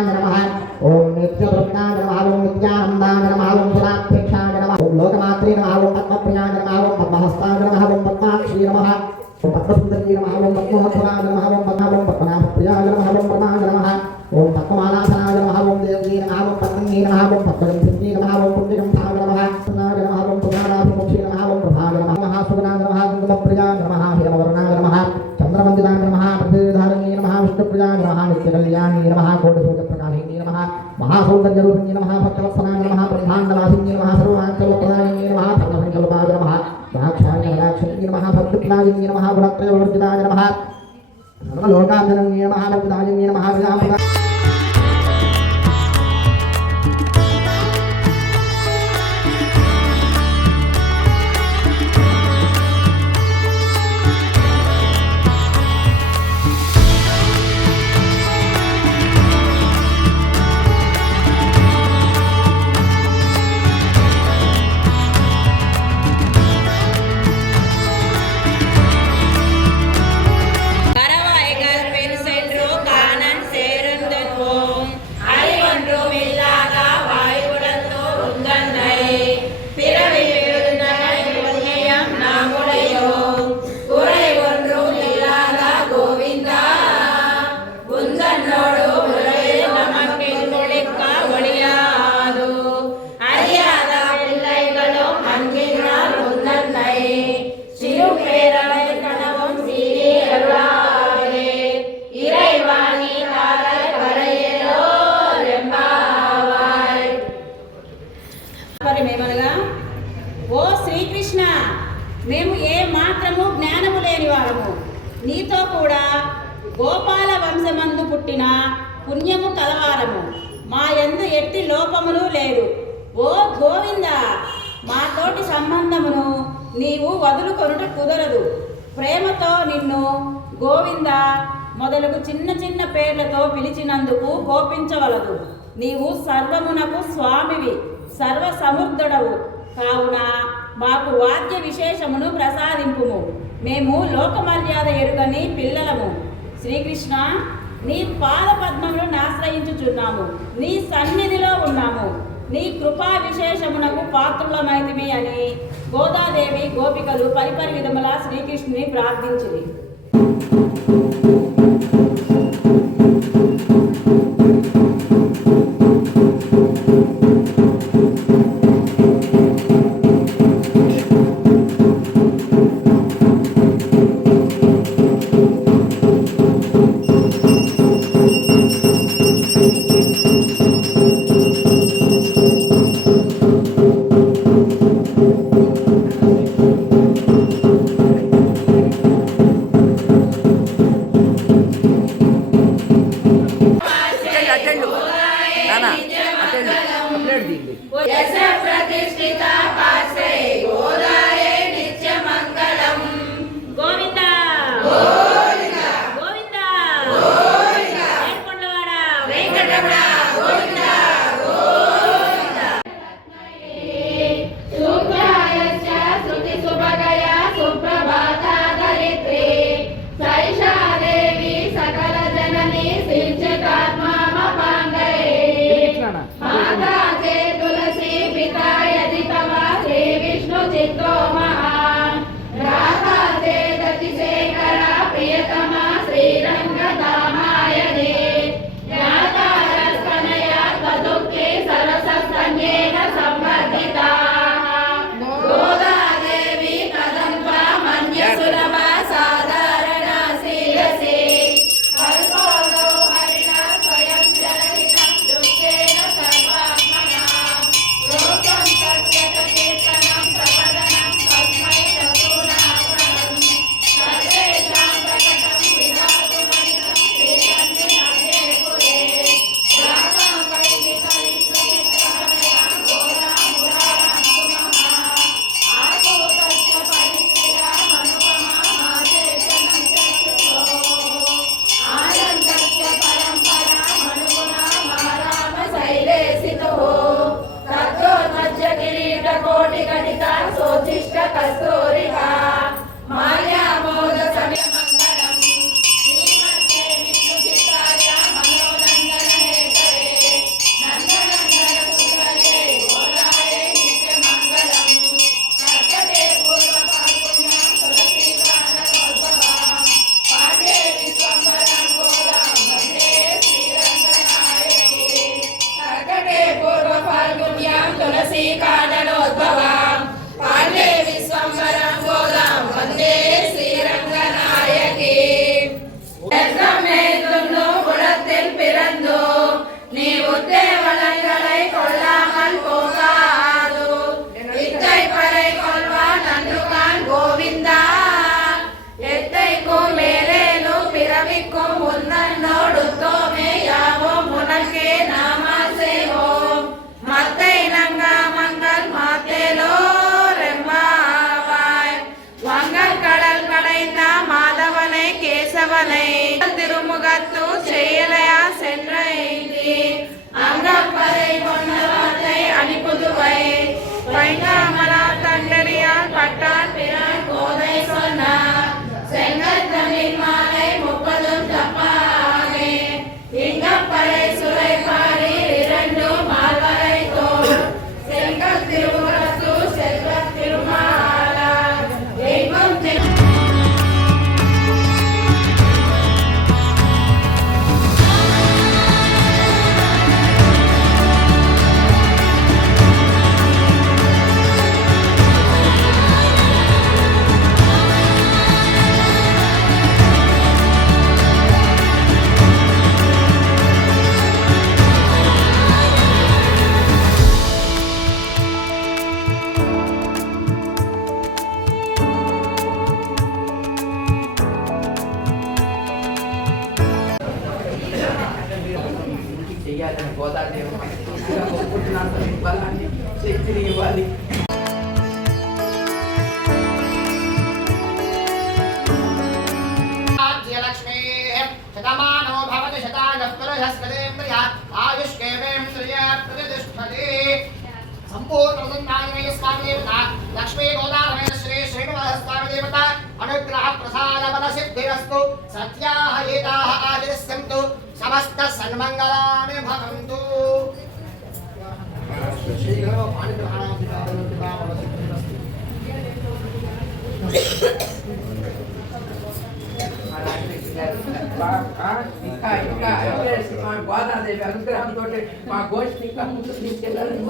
नित्याय नमः ओम नित्यवृत्ताय नमः ओम नित्यानन्दाय नमः ओम पुराध्यक्षाय नमः ओम लोकमात्रे नमः ओम पद्मप्रियाय नमः ओम पद्महस्ताय नमः ओम पद्माक्षी नमः ओम पद्मसुन्दरी नमः ओम पद्मोत्सवाय नमः ओम पद्मनाभप्रियाय नमः ओम प्रणाय नमः ओम पद्ममालासनाय नमः ओम देव्यै नमः ओम पद्मन्यै नमः ओम पद्मजंसिन्यै नमः ओम पुण्यगन्धाय नमः सुनाय नमः ओम पुराणाभिमुख्यै नमः ओम प्रभाय नमः महासुगनाय नमः कुङ्कुमप्रियाय नमः हिरवर्णाय नमः चन्द्रमन्दिराय नमः प्रतिधारिण्यै नमः विष्णुप्रियाय नमः नित्यकल्याण्यै नमः कोटिसूर्यप्रकाशिन्यै नमः महासौन्दर्यरूपिण्यै नमः भक्तवत्सलाय नमः परिधानवासिन्यै नमः सर्वाञ्चलप्रदायिन्यै नमः धर्मसङ्कल्पाय नमः दाक्षाय नमः नमः भक्तप्रायिन्यै नमः गुणत्रयवर्जिताय नमः सर्वलोकाभिरण्यै नमः भक्तदायिन्यै नमः ఓ శ్రీకృష్ణ, మేము ఏ మాత్రము జ్ఞానము లేని వారము. నీతో కూడా గోపాల వంశమందు పుట్టిన పుణ్యము కలవారము. మా యందు ఎట్టి లోపములు లేదు. ఓ గోవింద, మాతోటి సంబంధమును నీవు వదులుకొనుట కుదరదు. ప్రేమతో నిన్ను గోవింద మొదలగు చిన్న చిన్న పేర్లతో పిలిచినందుకు కోపించవలదు. నీవు సర్వమునకు స్వామివి, సర్వ సముద్రుడవు కావున మాకు వాద్య విశేషమును ప్రసాదింపుము. మేము లోకమర్యాద ఎరుగని పిల్లలము. శ్రీకృష్ణ, నీ పాద పద్మములను ఆశ్రయించుచున్నాము, నీ సన్నిధిలో ఉన్నాము. నీ కృపా విశేషమునకు పాత్రులమైతిమి అని గోదాదేవి గోపికలు పరిపరి విధముల శ్రీకృష్ణుని ప్రార్థించింది. శ్రీరంగ చెయ్యాలని గోదాదేవి మనస్ఫూర్తిగా కోరుకుంటున్నాను. తల్లి బలాన్ని శక్తిని ఇవ్వాలి. శతమానో భవతి శతాయ పురుషస్పదేంద్రియ ఆయుష్కేవేంద్రియ ప్రతిష్ఠతే సంపూర్ణసుందరాయ స్వామి దేవత లక్ష్మీ గోదావరి శ్రీ శ్రీనివాస స్వామి దేవత అనుగ్రహ ప్రసాద బల సిద్ధిరస్తు సత్యాః ఏతాః ఆచరిస్యంతు సమస్త సన్మంగళాని భవంతు. శ్రీగురో ఇంకా మా గోదాదేవి అనుగ్రహంతో మా గోష్ఠి ఇంకా ముందుకు తీసుకెళ్ళాలని